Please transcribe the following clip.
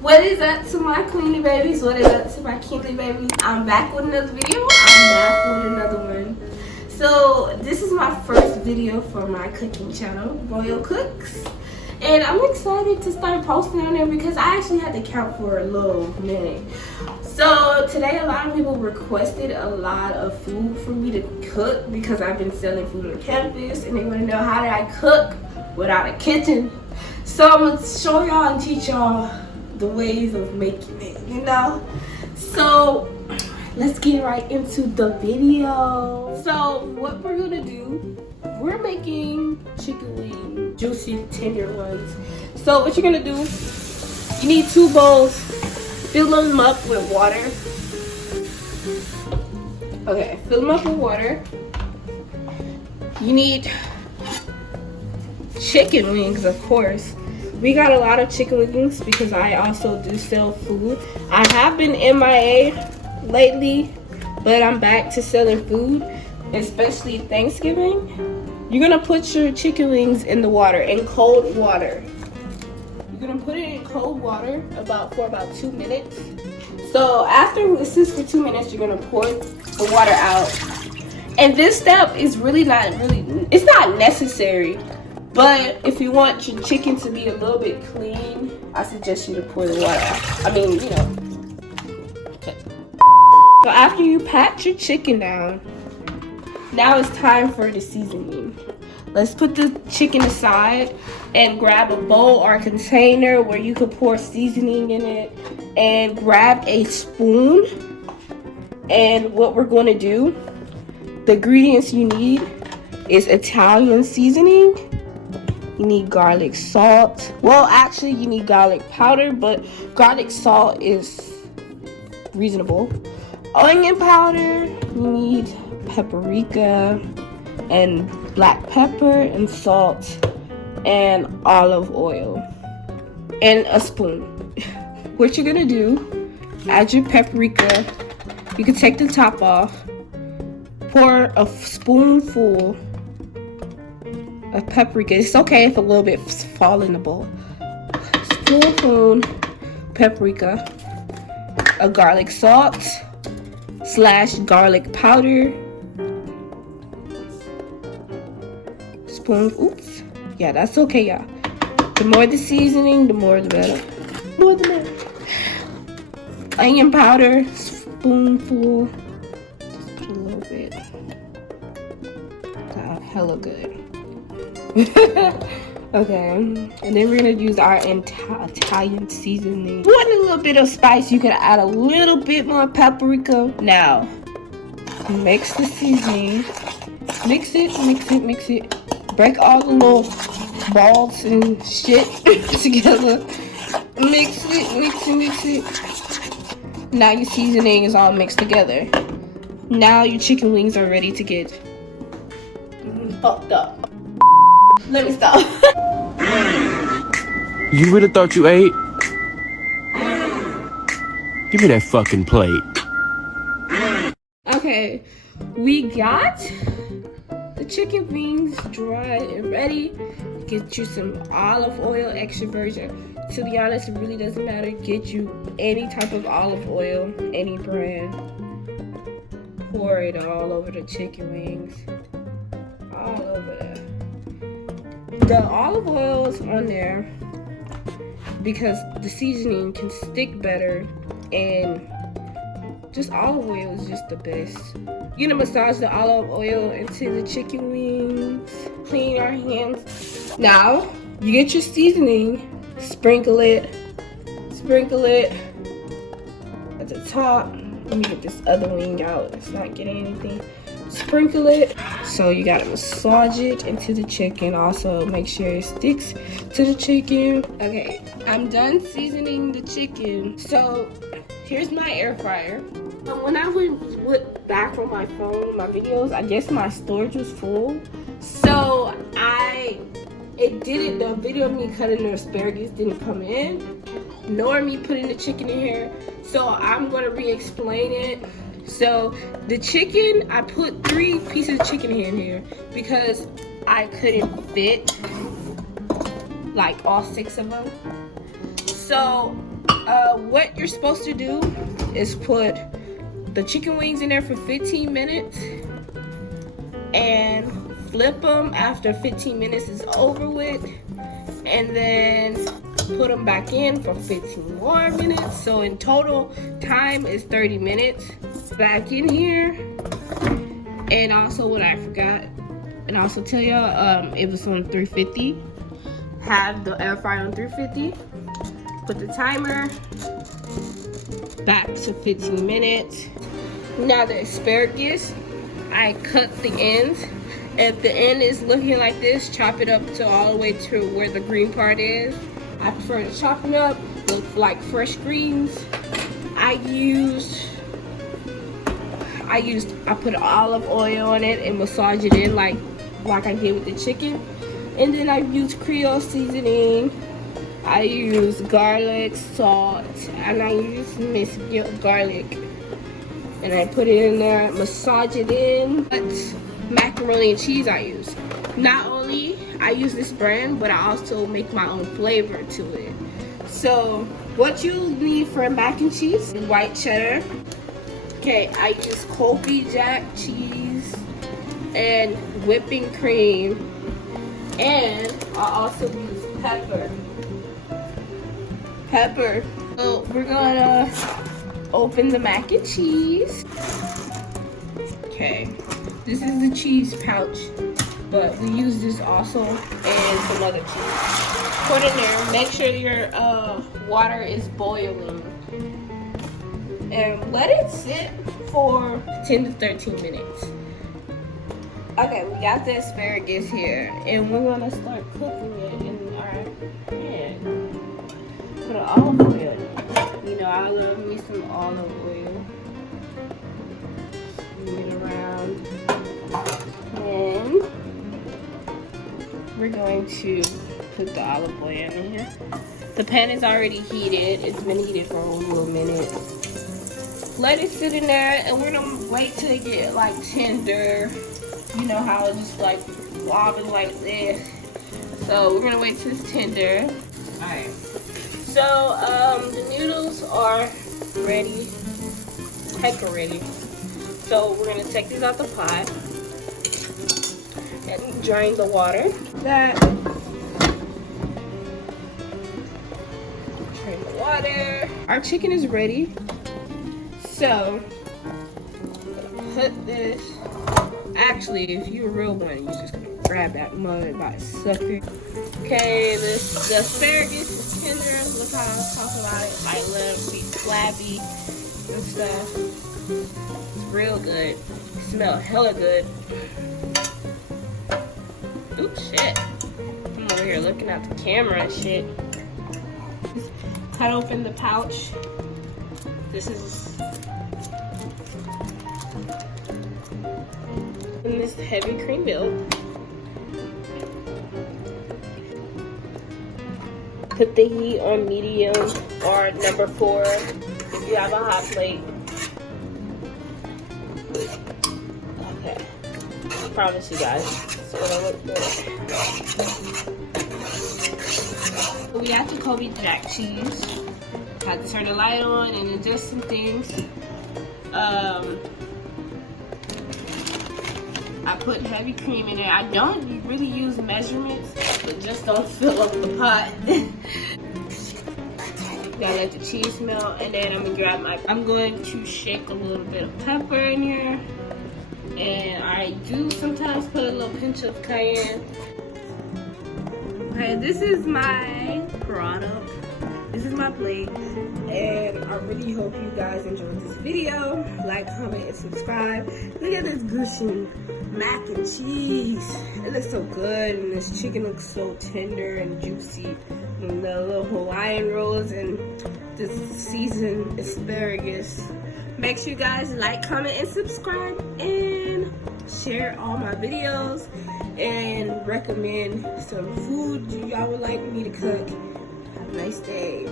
What is up to my queenie babies? What is up to my kingly babies? I'm back with another video. I'm back with another one. So this is my first video for my cooking channel, Royal Cooks. And I'm excited to start posting on there because I actually had to count for a little minute. So today a lot of people requested a lot of food for me to cook because I've been selling food on campus and they want to know how did I cook without a kitchen. So I'm going to show y'all and teach y'all the ways of making it, you know. So let's get right into the video. So what we're gonna do, we're making chicken wing, juicy tender ones. So what you're gonna do, you need 2 bowls, fill them up with water. Okay, fill them up with water. You need chicken wings, of course. We got a lot of chicken wings because I also do sell food. I have been MIA lately, but I'm back to selling food, especially Thanksgiving. You're gonna put your chicken wings in the water, in cold water. You're gonna put it in cold water for about 2 minutes. So after it sits for 2 minutes, you're gonna pour the water out. And this step is it's not necessary. But if you want your chicken to be a little bit clean, I suggest you to pour the water out. I mean, you know. Okay. So after you pat your chicken down, now it's time for the seasoning. Let's put the chicken aside and grab a bowl or a container where you could pour seasoning in it, and grab a spoon. And what we're going to do, the ingredients you need is Italian seasoning. You need garlic salt. Well, actually, you need garlic powder, but garlic salt is reasonable. Onion powder. You need paprika and black pepper and salt and olive oil and a spoon. What you're gonna do, add your paprika. You can take the top off. Pour a spoonful of paprika. It's okay if a little bit fall in the bowl. Spoonful paprika, a garlic salt / garlic powder, oops, yeah, that's okay, y'all. The more the seasoning, the more the better. More the better. Onion powder, spoonful. Just put a little bit. Got hella good. Okay, and then we're gonna use our Italian seasoning. You want a little bit of spice, you can add a little bit more paprika. Now, mix the seasoning. Mix it. Break all the little balls and shit together. Mix it. Now your seasoning is all mixed together. Now your chicken wings are ready to get fucked up. Let me stop. You really thought you ate? Give me that fucking plate. Okay, we got the chicken wings dry and ready. Get you some olive oil, extra virgin. To be honest, it really doesn't matter. Get you any type of olive oil, any brand. Pour it all over the chicken wings. All over there. The olive oil is on there because the seasoning can stick better, and just olive oil is just the best. You're gonna massage the olive oil into the chicken wings. Clean our hands. Now, you get your seasoning, sprinkle it at the top. Let me get this other wing out. It's not getting anything. Sprinkle it. So you gotta massage it into the chicken. Also make sure it sticks to the chicken. Okay, I'm done seasoning the chicken. So here's my air fryer. When I went back on my phone, my videos, I guess my storage was full. So the video of me cutting the asparagus didn't come in, nor me putting the chicken in here. So I'm gonna re-explain it. So the chicken, I put 3 pieces of chicken in here because I couldn't fit like all 6 of them. So What you're supposed to do is put the chicken wings in there for 15 minutes and flip them after 15 minutes is over with, and then put them back in for 15 more minutes. So in total time is 30 minutes. Back in here. And also what I forgot, and also tell y'all, it was on 350. Have the air fryer on 350. Put the timer back to 15 minutes. Now the asparagus, I cut the ends. If the end is looking like this, chop it up to all the way to where the green part is. I prefer to chop it up, look like fresh greens. I put olive oil on it and massage it in like I did with the chicken. And then I use Creole seasoning. I use garlic, salt, and I use minced garlic. And I put it in there, massage it in. But macaroni and cheese I use. Not only I use this brand, but I also make my own flavor to it. So what you need for mac and cheese, white cheddar. Okay, I use Colby jack cheese and whipping cream, and I also use pepper. So we're gonna open the mac and cheese. Okay, this is the cheese pouch, but we use this also and some other cheese. Put in there. Make sure your water is boiling. And let it sit for 10 to 13 minutes. Okay, we got the asparagus here, and we're gonna start cooking it in our pan. Put an olive oil in it. You know, I love me some olive oil. Spin it around. Then we're going to put the olive oil in here. The pan is already heated. It's been heated for a little minute. Let it sit in there, and we're gonna wait till it get like tender. You know how it's just like wobbling like this. So we're gonna wait till it's tender. Alright. So the noodles are ready. Heck ready. So we're gonna take these out the pot and drain the water. Drain the water. Our chicken is ready. So, put this. Actually, if you're a real one, you're just gonna grab that mud by a sucker. Okay, the asparagus is tender. Look how I was talking about it. Like, let it be flabby and stuff. It's real good. It smells hella good. Oops, shit. I'm over here looking at the camera and shit. Cut open the pouch. This is in this heavy cream milk. Put the heat on medium or number 4 if you have a hot plate. Okay, I promise you guys, it's gonna look good. We have the Colby jack cheese. Had to turn the light on and adjust some things. I put heavy cream in there. I don't really use measurements, but just don't fill up the pot. Gotta let the cheese melt, and then I'm going to shake a little bit of pepper in here, and I do sometimes put a little pinch of cayenne. Okay, this is my product. This is my plate, and I really hope you guys enjoyed this video. Like, comment, and subscribe. Look at this Gucci mac and cheese. It looks so good, and this chicken looks so tender and juicy. And the little Hawaiian rolls and this seasoned asparagus. Make sure you guys like, comment, and subscribe, and share all my videos, and recommend some food y'all would like me to cook. Have a nice day.